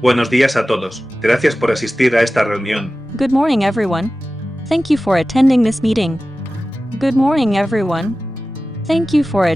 Buenos días a todos. Gracias por asistir a esta reunión. Good morning, everyone. Thank you for attending this meeting. Good morning, everyone. Thank you for